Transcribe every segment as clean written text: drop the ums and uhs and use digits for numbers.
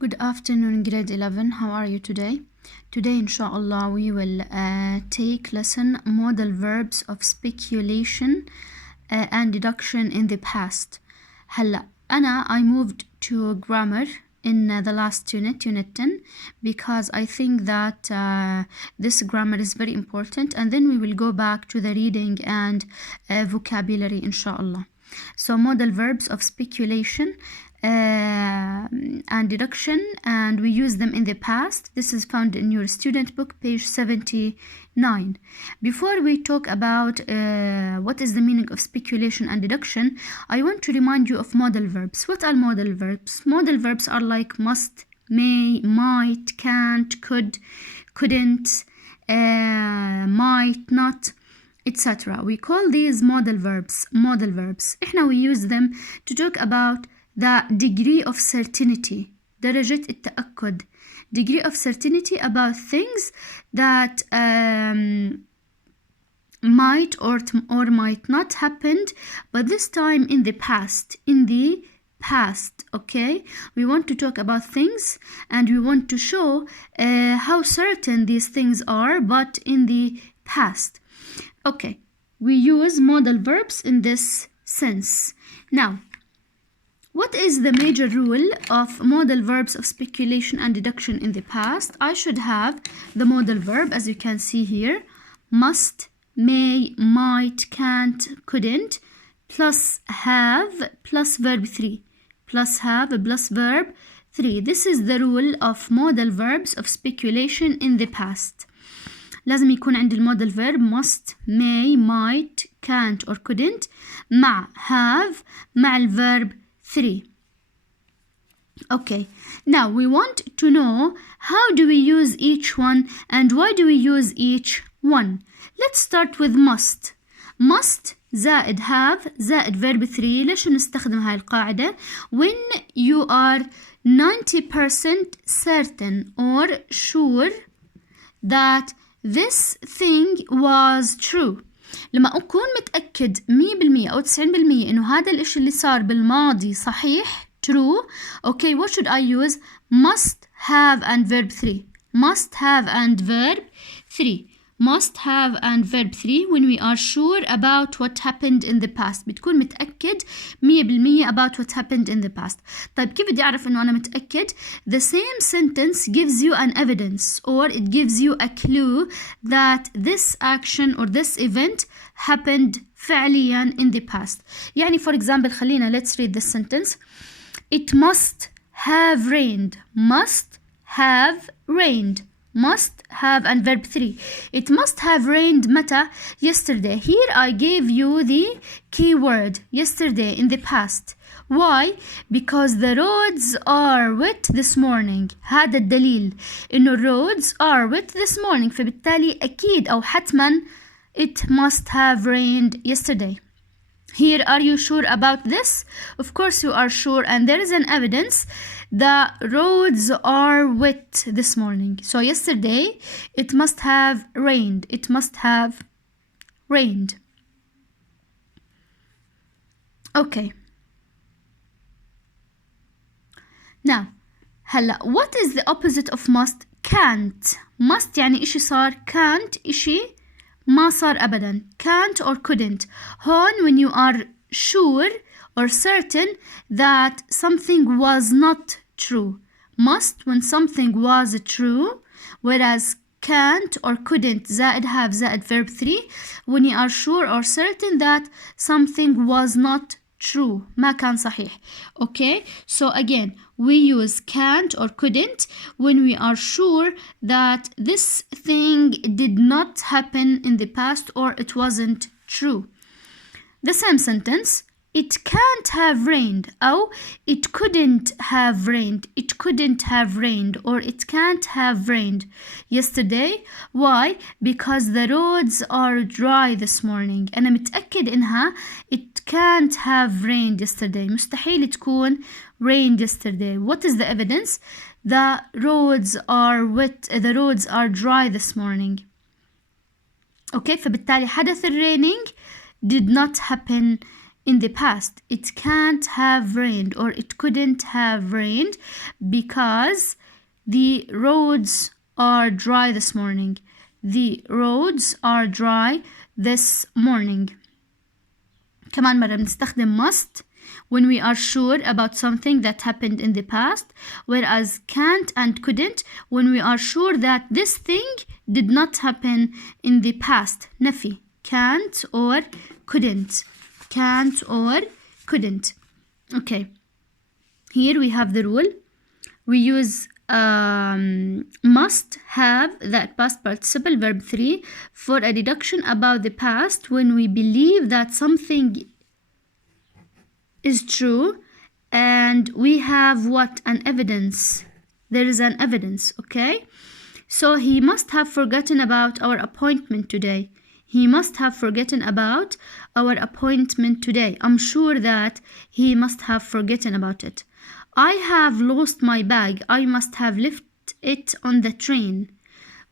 Good afternoon, grade 11. How are you today? Today, inshallah, we will take lesson modal verbs of speculation and deduction in the past. هلا I moved to grammar in the last unit 10, because I think that this grammar is very important, and then we will go back to the reading and vocabulary, inshallah. So modal verbs of speculation and deduction, and we use them in the past. This is found in your student book, page 79. Before we talk about what is the meaning of speculation and deduction, I want to remind you of modal verbs. What are modal verbs? Modal verbs are like must, may, might, can't, could, couldn't, might, not, etc. We call these modal verbs. Modal verbs. We use them to talk about the degree of certainty, درجة التأكد, degree of certainty about things that might or might not happened, but this time in the past. Okay, we want to talk about things and we want to show how certain these things are, but in the past. Okay, we use modal verbs in this sense. Now, what is the major rule of modal verbs of speculation and deduction in the past? I should have the modal verb, as you can see here, must, may, might, can't, couldn't, plus have, plus verb 3. Plus have, plus verb 3. This is the rule of modal verbs of speculation in the past. لازم يكون عندي المودل verb must, may, might, can't or couldn't مع have مع الverb 3. Okay, now we want to know how do we use each one and why do we use each one. Let's start with must. Must زائد have زائد verb 3. ليش نستخدم هاي القاعدة؟ When you are 90% certain or sure that this thing was true. لما أكون متأكد 100% أو 90% إنه هذا الإشي اللي صار بالماضي صحيح true. Okay, what should I use? Must have and verb 3. Must have and verb 3. Must have and verb 3 when we are sure about what happened in the past. بتكون متأكد 100% about what happened in the past. طيب كيف بدي أعرف إنه أنا متأكد؟ The same sentence gives you an evidence or it gives you a clue that this action or this event happened فعليا in the past. يعني for example خلينا let's read this sentence. It must have rained. Must have rained. Must have and verb 3. It must have rained متى? Yesterday. Here I gave you the key word yesterday in the past. Why? Because the roads are wet this morning. هذا الدليل إنه roads are wet this morning. فبالتالي أكيد أو حتما it must have rained yesterday. Here, are you sure about this? Of course you are sure, and there is an evidence. The roads are wet this morning. So yesterday, it must have rained. It must have rained. Okay. Now, هلا, what is the opposite of must? Can't. Must يعني إشي صار. Can't إشي ما صار أبداً. Can't or couldn't. هون when you are sure or certain that something was not true. Must when something was true, whereas can't or couldn't زائد have زائد verb 3 when you are sure or certain that something was not true. ما كان صحيح. Okay, so again we use can't or couldn't when we are sure that this thing did not happen in the past or it wasn't true. The same sentence, it can't have rained أو it couldn't have rained. It couldn't have rained or it can't have rained yesterday. Why? Because the roads are dry this morning. أنا متأكد إنها it can't have rained yesterday. مستحيل تكون rained yesterday. What is the evidence? The roads are wet. The roads are dry this morning. Okay, فبالتالي حدث raining did not happen in the past. It can't have rained or it couldn't have rained because the roads are dry this morning. The roads are dry this morning. كمان مرة بنستخدم must when we are sure about something that happened in the past, whereas can't and couldn't when we are sure that this thing did not happen in the past. نفي. Can't or couldn't. Can't or couldn't. Okay. Here we have the rule. We use must have, that past participle, verb 3, for a deduction about the past when we believe that something is true and we have what? An evidence. There is an evidence, okay? So he must have forgotten about our appointment today. He must have forgotten about our appointment today. I'm sure that he must have forgotten about it. I have lost my bag. I must have left it on the train.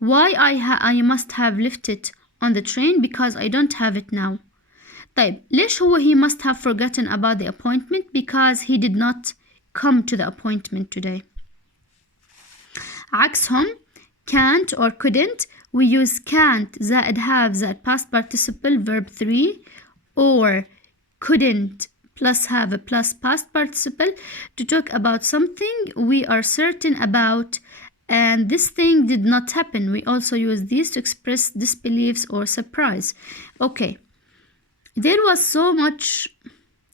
Why I must have left it on the train? Because I don't have it now. طيب ليش هو he must have forgotten about the appointment? Because he did not come to the appointment today. عكسهم can't or couldn't, we use can't زائد have زائد past participle verb 3 or couldn't plus have a plus past participle to talk about something we are certain about and this thing did not happen. We also use these to express disbeliefs or surprise. Okay, there was so much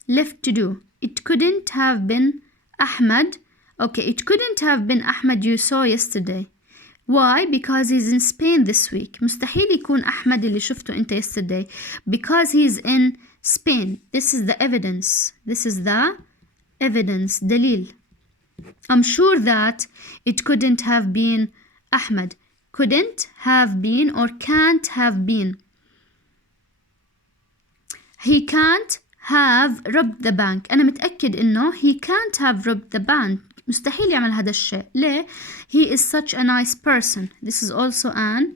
left to do. It couldn't have been Ahmad. Okay, it couldn't have been Ahmad you saw yesterday. Why? Because he's in Spain this week. مستحيل يكون أحمد اللي شفته أنت yesterday because he's in Spain. This is the evidence. This is the evidence. دليل. I'm sure that it couldn't have been Ahmad. Couldn't have been or can't have been. He can't have robbed the bank. أنا متأكد إنه he can't have robbed the bank. مستحيل يعمل هذا الشيء. ليه؟ He is such a nice person. This is also an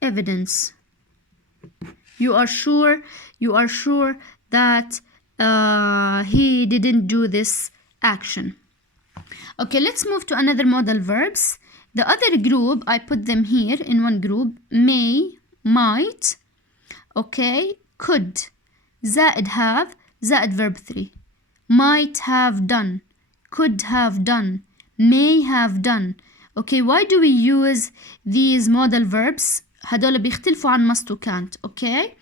evidence. You are sure that he didn't do this action. Okay, let's move to another modal verbs. The other group, I put them here in one group. May, might, okay, could, زائد have, زائد verb 3. Might have done, could have done, may have done. Okay, why do we use these modal verbs? هدول بيختلفوا عن must و can't, okay?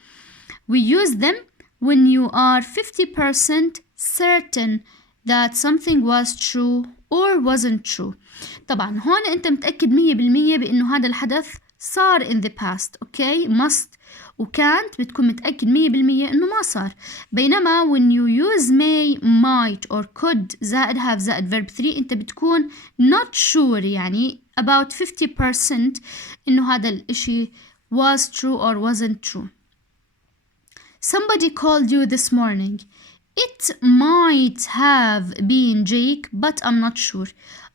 We use them when you are 50% certain that something was true or wasn't true. طبعا هون انت متأكد 100% بأنه هذا الحدث صار in the past, okay? Must و can't بتكون متأكد 100% انه ما صار. بينما when you use may, might or could زائد have زائد verb 3 انت بتكون not sure يعني about 50% انه هذا الاشي was true or wasn't true. Somebody called you this morning. It might have been Jake, but I'm not sure.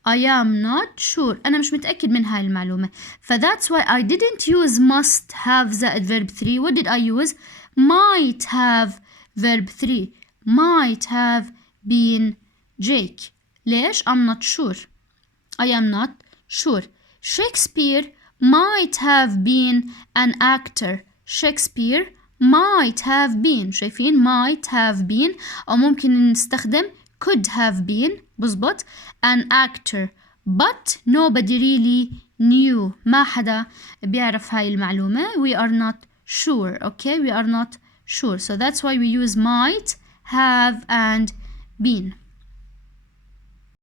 I am not sure. أنا مش متأكد من هاي المعلومة. That's why I didn't use must have زائد verb 3. What did I use? Might have verb 3. Might have been Jake. ليش? I'm not sure. I am not sure. Shakespeare might have been an actor. Shakespeare might have been. شايفين might have been أو ممكن نستخدم could have been بزبط an actor but nobody really knew. ما حدا بيعرف هاي المعلومة. We are not sure. Okay, we are not sure. So that's why we use might, have and been.